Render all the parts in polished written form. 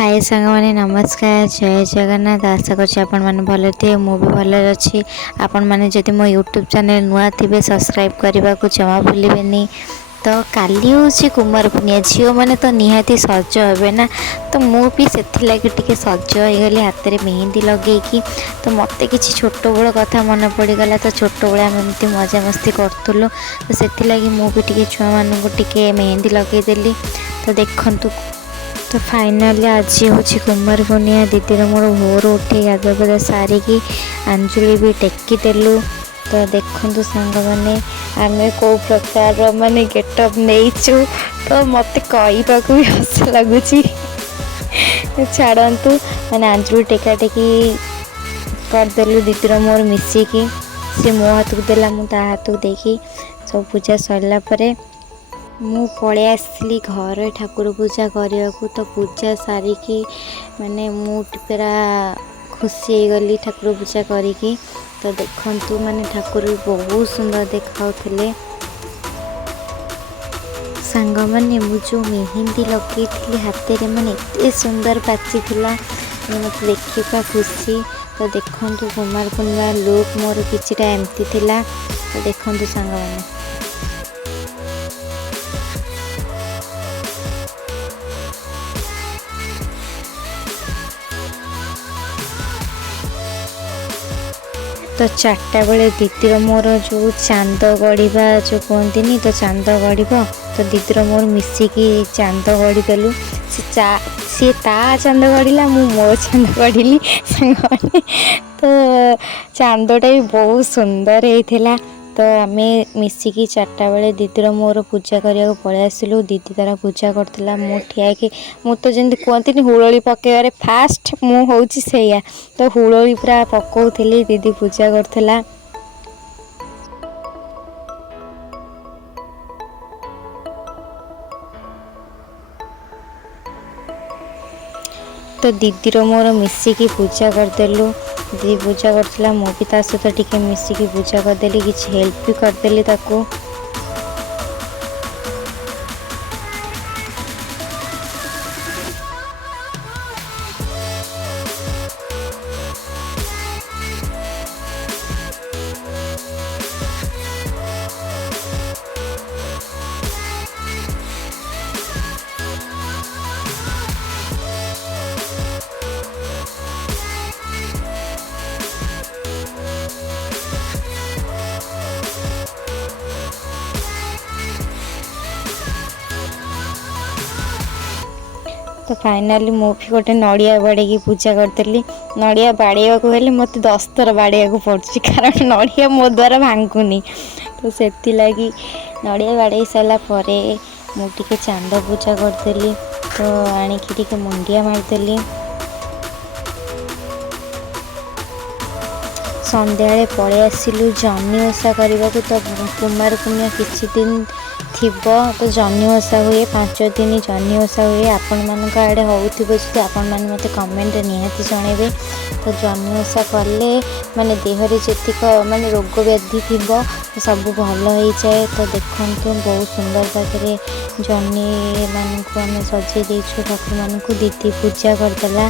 हाय सांग माने नमस्कार जय जगन्नाथ। आशा कर भल थे मु भी भल अच्छी। आपण मैंने जदि मो यूट्यूब चैनल नुआ थे सब्सक्राइब करने को जमा भूलें। तो काली हूँ कुमार पूर्णिमा झील मैंने तो निहाती सज हे ना, तो मुझे से लगे टे सज होगली हाथ में मेहंदी लगे। तो मत कि छोट बड़ कथा मन पड़गला। तो छोट बड़े आम एमती मजा मस्ती करूँ, तो से लगी मुझे छुआ मानू टे मेहंदी लगेदेली। तो देखु तो फाइनाली आज हूँ कुमार पूर्णिमा। दीदीर मोर भोर उठे गाधुआ पाधुआ सारिकी अंजुली भी टेकीदेलु। तो देखु सांग मैंने आम कौ प्रकार माने गेटअप नहींचु, तो मत कहवाक भी हस लगुच। छाड़ू मैंने अंजुली टेका टेकी करदेलु दीदीर मोर मिसिकी। सी मो हाथ को देला मु ता हाथ को देखी सब पूजा सरला मु पड़े आसली घर ठाकुर पूजा करने को। तो पूजा सारिकी माने मु पूरा खुशी हो गली ठाकुर पूजा करी। तो देखंतु माने ठाकुर भी बहुत सुंदर देखाउथिले। सांग माने मु जो मेहंदी लगे हाथ में माने एते सुंदर पाची थिला, मत देखा खुशी। तो देखंतु कुमार पूर्णिमा लुक मोर किछिटा एमती थिला। तो देखंतु सांग माने तो 4टा बेले दीदीर मोर जो चांद गढ़ा जो कहती, तो चांद गढ़ तो दीदीर मोर मिसिकी चांद गढ़ीदेलु। सी ता चांद गढ़ला मु मो चांद गढ़ी सांग। तो चांदटा भी बहुत सुंदर होता। तो आम मिसिकी 4टा बेले दीदीर मोर पूजा करने पलि आसलु। दीदी तार पूजा करता मु ठिया कि मु तो जमी कहती हुड़ी पकड़ फास्ट मु हूँ से। तो हुड़ी पूरा पकाउली दीदी पूजा करता। तो दीदीर मोर मिसिकी पूजा करदेलु। दीदी पूजा करथिला मु भी ता सहित टिके मिसिकी पूजा करदेली, किछि हेल्प भी करदेली ताकू। तो फाइनाली मु भी गोटे नड़िया बाड़े पूजा करदेली। नड़िया बाड़े को हेले मत 10 थर बाड़े को पड़ुछि, कारण नड़िया मो द्वारा भांगुनी। तो से लगी नड़िया बाड़े सारा मुझे चांद पूजा करदेली। तो आणिकी मुंडिया मारदेली। संध्या पलि आसिलु जह्नी ओषा करने को। तो कुमार पूर्णिमा किछि दिन थिबो, तो जह्नी ओषा हुए 5 दिन जह्नी ओषा हुए। आपण मान आड़े होउथिबो जे आपण मान मते कमेंट निहाती जणेबे। तो जह्नी ओषा कले माने देहरे जेतिक माने रोग व्याधि थिबो सब भल हो जाए। तो देखंतु बहुत सुंदर पाखे जह्नी मान को आम सजे देछु ठाकुर मान को। दीदी पूजा करदेला।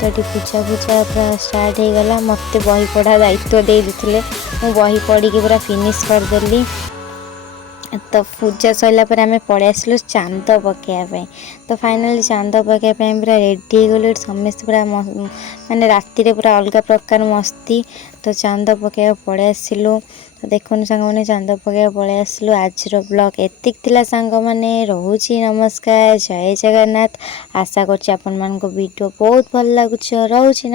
तो ये पूजा पूजा पूरा स्टार्ट हो गला। मत बही पढ़ा दायित्व दे देथिले, मु बही पढ़ी पूरा फिनिश करदेली। तो पूजा सरला आम पलि आसलु चांद पकाइबा। तो फाइनाली चांद पकाइबा पूरा रेडी गलु समस्त पूरा माने राति पूरा अलग प्रकार मस्ती। तो चांद पकाइबा पलि आसलु। तो देखुन सांग मैंने चांद पकाइबा पलि आसलु। आज ब्लॉग एतिक थिला सांग मैंने। रोची नमस्कार जय जगन्नाथ। आशा करछि आपन मान को वीडियो बहुत भल लागुछ। रोची।